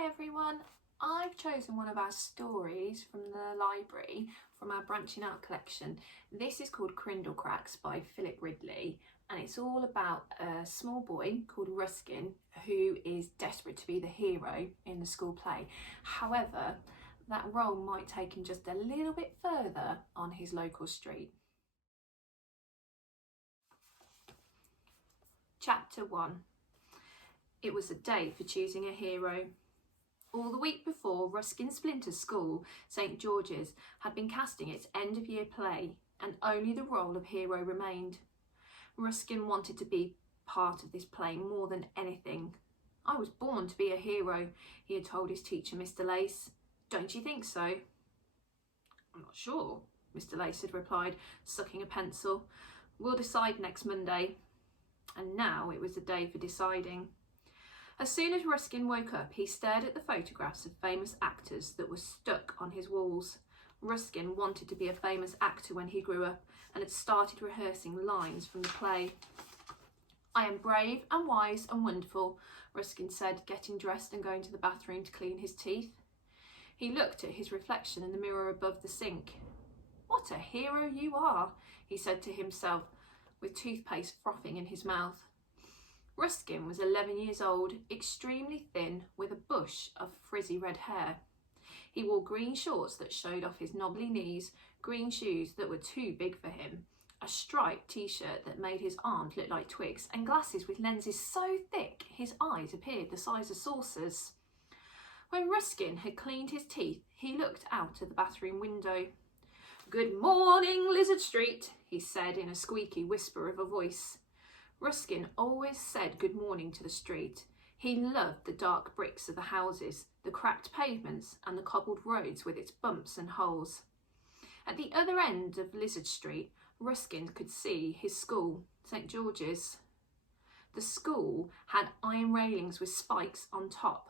Hi everyone, I've chosen one of our stories from the library from our Branching Out collection. This is called Krindlekrax by Philip Ridley, and it's all about a small boy called Ruskin who is desperate to be the hero in the school play. However, that role might take him just a little bit further on his local street. Chapter 1. It was a day for choosing a hero. All the week before, Ruskin Splinter's school, St George's, had been casting its end-of-year play, and only the role of hero remained. Ruskin wanted to be part of this play more than anything. "I was born to be a hero," he had told his teacher, Mr Lace. "Don't you think so?" "I'm not sure," Mr Lace had replied, sucking a pencil. "We'll decide next Monday." And now it was the day for deciding. As soon as Ruskin woke up, he stared at the photographs of famous actors that were stuck on his walls. Ruskin wanted to be a famous actor when he grew up and had started rehearsing lines from the play. "I am brave and wise and wonderful," Ruskin said, getting dressed and going to the bathroom to clean his teeth. He looked at his reflection in the mirror above the sink. "What a hero you are," he said to himself, with toothpaste frothing in his mouth. Ruskin was 11 years old, extremely thin, with a bush of frizzy red hair. He wore green shorts that showed off his knobbly knees, green shoes that were too big for him, a striped t-shirt that made his arms look like twigs, and glasses with lenses so thick his eyes appeared the size of saucers. When Ruskin had cleaned his teeth, he looked out of the bathroom window. "Good morning, Lizard Street," he said in a squeaky whisper of a voice. Ruskin always said good morning to the street. He loved the dark bricks of the houses, the cracked pavements and the cobbled roads with its bumps and holes. At the other end of Lizard Street, Ruskin could see his school, St George's. The school had iron railings with spikes on top,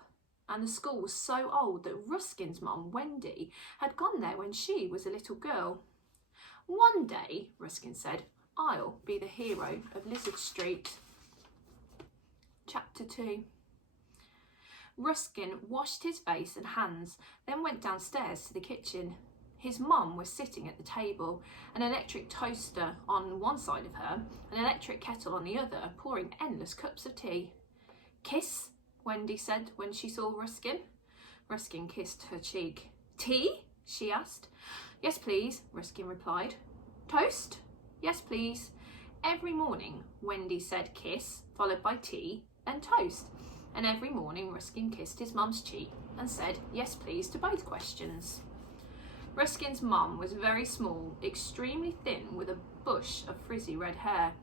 and the school was so old that Ruskin's mum, Wendy, had gone there when she was a little girl. "One day," Ruskin said, "I'll be the hero of Lizard Street." Chapter 2. Ruskin washed his face and hands, then went downstairs to the kitchen. His mum was sitting at the table, an electric toaster on one side of her, an electric kettle on the other, pouring endless cups of tea. "Kiss," Wendy said when she saw Ruskin. Ruskin kissed her cheek. "Tea?" she asked. "Yes, please," Ruskin replied. "Toast?" "Yes, please." Every morning, Wendy said kiss, followed by tea, then toast. And every morning, Ruskin kissed his mum's cheek and said yes, please to both questions. Ruskin's mum was very small, extremely thin, with a bush of frizzy red hair.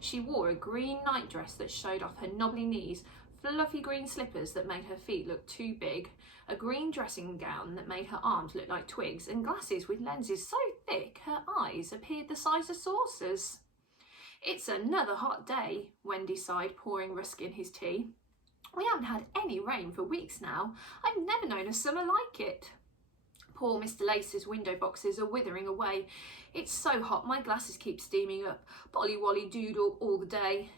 She wore a green nightdress that showed off her knobbly knees, fluffy green slippers that made her feet look too big, a green dressing gown that made her arms look like twigs, and glasses with lenses so thick her eyes appeared the size of saucers. "It's another hot day," Wendy sighed, pouring Ruskin his tea. "We haven't had any rain for weeks now. I've never known a summer like it." "Poor Mr Lace's window boxes are withering away. It's so hot my glasses keep steaming up. Polly Wolly Doodle all the day."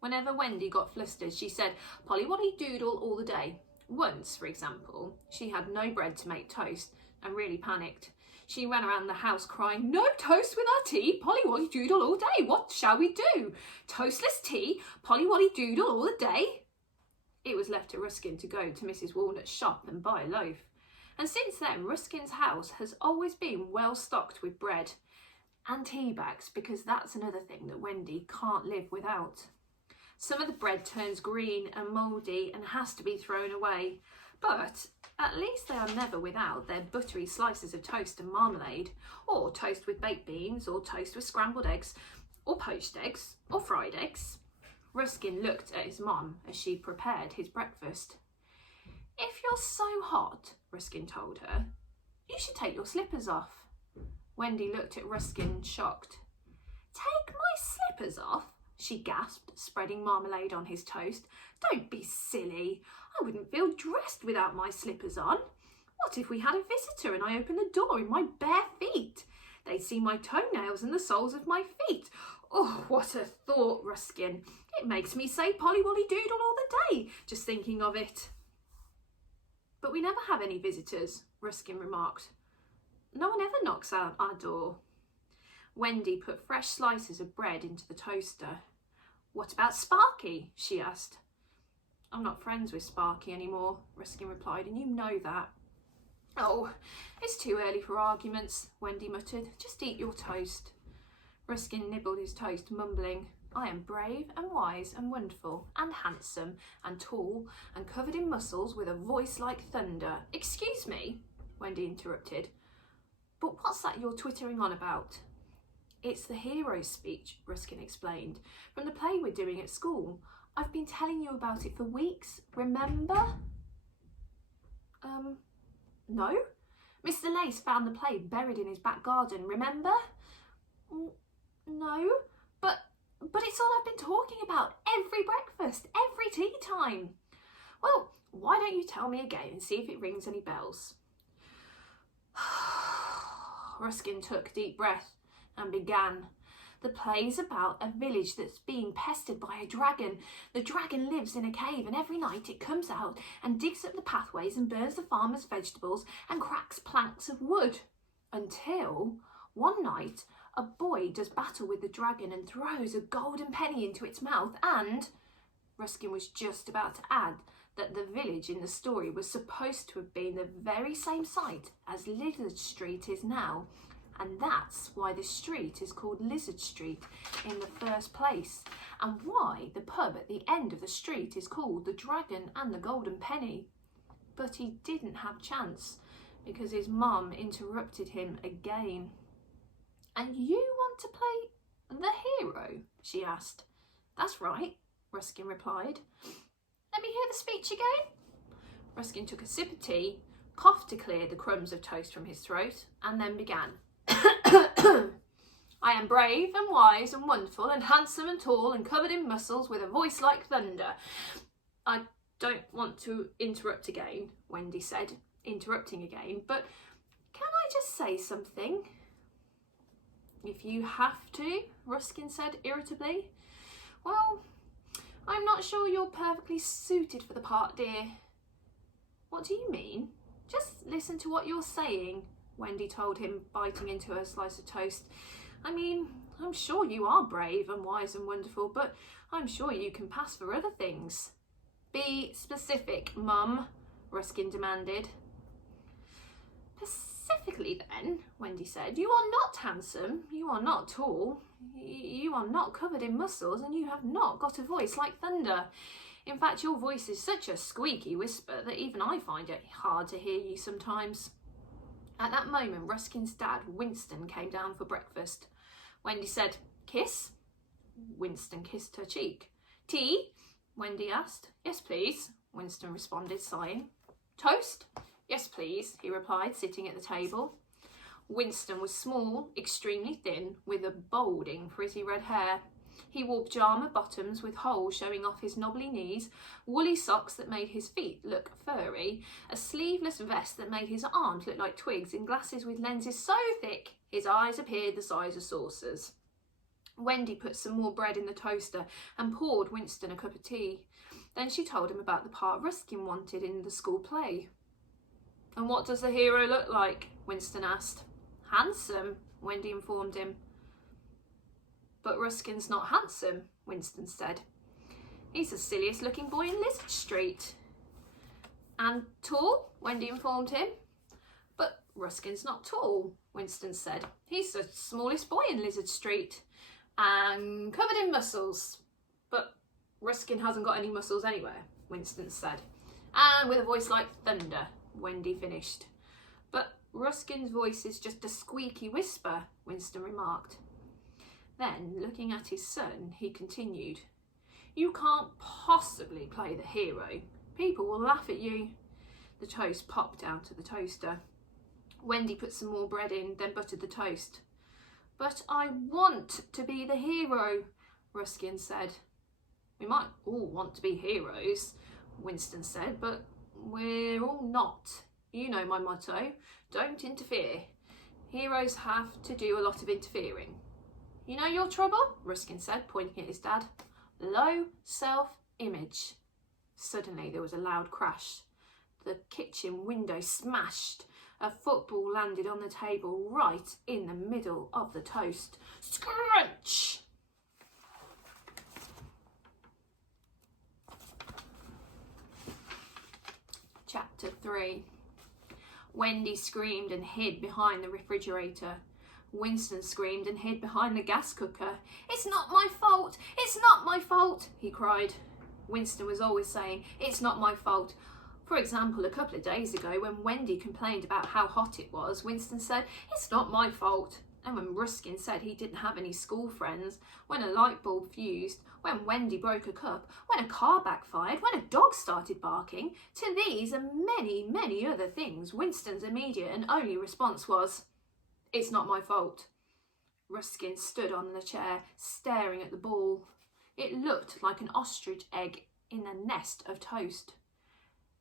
Whenever Wendy got flustered, she said "Polly Wolly Doodle all the day." Once, for example, she had no bread to make toast and really panicked. She ran around the house crying, "No toast with our tea, Polly Wolly Doodle all day. What shall we do? Toastless tea, Polly Wolly Doodle all the day." It was left to Ruskin to go to Mrs Walnut's shop and buy a loaf. And since then, Ruskin's house has always been well stocked with bread and tea bags, because that's another thing that Wendy can't live without. Some of the bread turns green and mouldy and has to be thrown away, but at least they are never without their buttery slices of toast and marmalade, or toast with baked beans, or toast with scrambled eggs, or poached eggs, or fried eggs. Ruskin looked at his mum as she prepared his breakfast. "If you're so hot," Ruskin told her, "you should take your slippers off." Wendy looked at Ruskin, shocked. "Take my slippers off?" she gasped, spreading marmalade on his toast. "Don't be silly. I wouldn't feel dressed without my slippers on. What if we had a visitor and I opened the door in my bare feet? They'd see my toenails and the soles of my feet. Oh, what a thought, Ruskin. It makes me say Polly Wolly Doodle all the day, just thinking of it." But we never have any visitors, Ruskin remarked. No one ever knocks on our door. Wendy put fresh slices of bread into the toaster. What about Sparky? She asked. I'm not friends with Sparky anymore, Ruskin replied, and you know that. Oh, it's too early for arguments, Wendy muttered. Just eat your toast. Ruskin nibbled his toast, mumbling, I am brave and wise and wonderful and handsome and tall and covered in muscles with a voice like thunder. Excuse me, Wendy interrupted. But what's that you're twittering on about? It's the hero speech, Ruskin explained, from the play we're doing at school. I've been telling you about it for weeks, remember? No? Mr. Lace found the play buried in his back garden, remember? No, but it's all I've been talking about every breakfast, every tea time. Well, why don't you tell me again and see if it rings any bells? Ruskin took a deep breath and began. The play's about a village that's being pestered by a dragon. The dragon lives in a cave and every night it comes out and digs up the pathways and burns the farmers' vegetables and cracks planks of wood. Until one night a boy does battle with the dragon and throws a golden penny into its mouth and... Ruskin was just about to add that the village in the story was supposed to have been the very same site as Lizard Street is now. And that's why the street is called Lizard Street in the first place, and why the pub at the end of the street is called the Dragon and the Golden Penny. But he didn't have a chance, because his mum interrupted him again. And you want to play the hero? She asked. That's right, Ruskin replied. Let me hear the speech again. Ruskin took a sip of tea, coughed to clear the crumbs of toast from his throat, and then began. I am brave and wise and wonderful and handsome and tall and covered in muscles with a voice like thunder. I don't want to interrupt again, Wendy said, interrupting again, but can I just say something? If you have to, Ruskin said irritably. Well, I'm not sure you're perfectly suited for the part, dear. What do you mean? Just listen to what you're saying, Wendy told him, biting into her slice of toast. I mean, I'm sure you are brave and wise and wonderful, but I'm sure you can pass for other things. Be specific, Mum, Ruskin demanded. Specifically then, Wendy said, you are not handsome, you are not tall, you are not covered in muscles, and you have not got a voice like thunder. In fact, your voice is such a squeaky whisper that even I find it hard to hear you sometimes. At that moment, Ruskin's dad, Winston, came down for breakfast. Wendy said, kiss? Winston kissed her cheek. Tea? Wendy asked. Yes, please, Winston responded, sighing. Toast? Yes, please, he replied, sitting at the table. Winston was small, extremely thin, with a balding, frizzy red hair. He wore pyjama bottoms with holes showing off his knobbly knees, woolly socks that made his feet look furry, a sleeveless vest that made his arms look like twigs, and glasses with lenses so thick his eyes appeared the size of saucers. Wendy put some more bread in the toaster and poured Winston a cup of tea. Then she told him about the part Ruskin wanted in the school play. And what does the hero look like? Winston asked. Handsome, Wendy informed him. But Ruskin's not handsome, Winston said. He's the silliest looking boy in Lizard Street. And tall, Wendy informed him. But Ruskin's not tall, Winston said. He's the smallest boy in Lizard Street. And covered in muscles. But Ruskin hasn't got any muscles anywhere, Winston said. And with a voice like thunder, Wendy finished. But Ruskin's voice is just a squeaky whisper, Winston remarked. Then, looking at his son, he continued, You can't possibly play the hero. People will laugh at you. The toast popped out of the toaster. Wendy put some more bread in, then buttered the toast. But I want to be the hero, Ruskin said. We might all want to be heroes, Winston said, but we're all not. You know my motto, don't interfere. Heroes have to do a lot of interfering. You know your trouble? Ruskin said, pointing at his dad. Low self-image. Suddenly there was a loud crash. The kitchen window smashed. A football landed on the table right in the middle of the toast. Scrunch! Chapter 3. Wendy screamed and hid behind the refrigerator. Winston screamed and hid behind the gas cooker. "It's not my fault! It's not my fault!" he cried. Winston was always saying, "It's not my fault." For example, a couple of days ago, when Wendy complained about how hot it was, Winston said, "It's not my fault." And when Ruskin said he didn't have any school friends, when a light bulb fused, when Wendy broke a cup, when a car backfired, when a dog started barking, to these and many, many other things, Winston's immediate and only response was, "It's not my fault." Ruskin stood on the chair, staring at the ball. It looked like an ostrich egg in a nest of toast.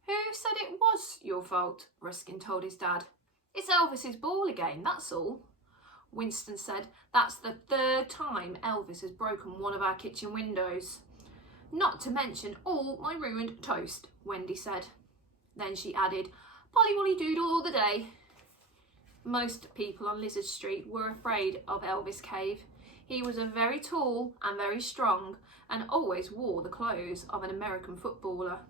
"Who said it was your fault?" Ruskin told his dad. "It's Elvis's ball again, that's all." Winston said, "That's the third time Elvis has broken one of our kitchen windows." "Not to mention all my ruined toast," Wendy said. Then she added, "Polly-wolly-doodle all the day." Most people on Lizard Street were afraid of Elvis Cave. He was a very tall and very strong, and always wore the clothes of an American footballer.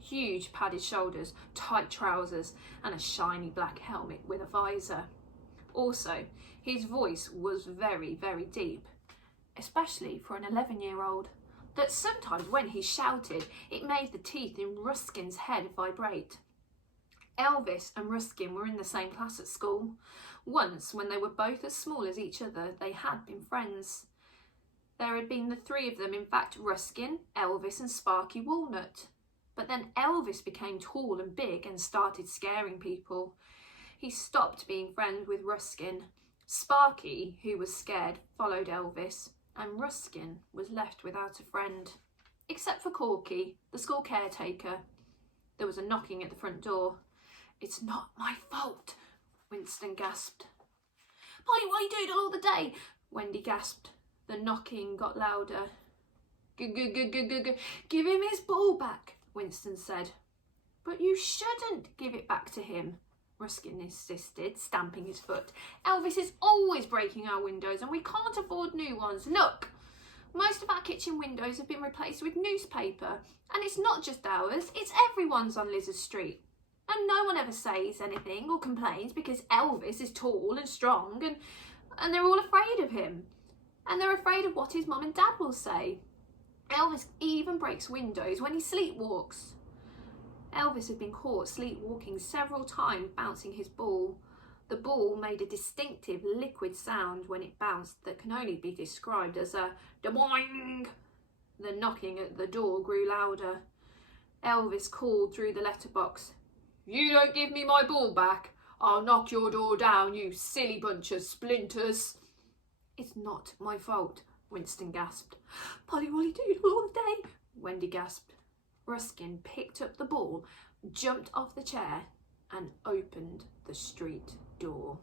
Huge padded shoulders, tight trousers, and a shiny black helmet with a visor. Also, his voice was very, very deep, especially for an 11-year-old, that sometimes when he shouted, it made the teeth in Ruskin's head vibrate. Elvis and Ruskin were in the same class at school. Once, when they were both as small as each other, they had been friends. There had been the three of them, in fact, Ruskin, Elvis and Sparky Walnut. But then Elvis became tall and big and started scaring people. He stopped being friends with Ruskin. Sparky, who was scared, followed Elvis, and Ruskin was left without a friend. Except for Corky, the school caretaker. There was a knocking at the front door. "It's not my fault," Winston gasped. "Polly-wolly-doodle all the day," Wendy gasped. The knocking got louder. "Give him his ball back," Winston said. "But you shouldn't give it back to him," Ruskin insisted, stamping his foot. "Elvis is always breaking our windows and we can't afford new ones. Look, most of our kitchen windows have been replaced with newspaper, and it's not just ours, it's everyone's on Lizard Street. And no one ever says anything or complains because Elvis is tall and strong and they're all afraid of him. And they're afraid of what his mum and dad will say. Elvis even breaks windows when he sleepwalks." Elvis had been caught sleepwalking several times, bouncing his ball. The ball made a distinctive liquid sound when it bounced that can only be described as a da-boing. The knocking at the door grew louder. Elvis called through the letterbox, "You don't give me my ball back, I'll knock your door down, you silly bunch of splinters." "It's not my fault," Winston gasped. "Polly-wolly-doodle all the day," Wendy gasped. Ruskin picked up the ball, jumped off the chair, and opened the street door.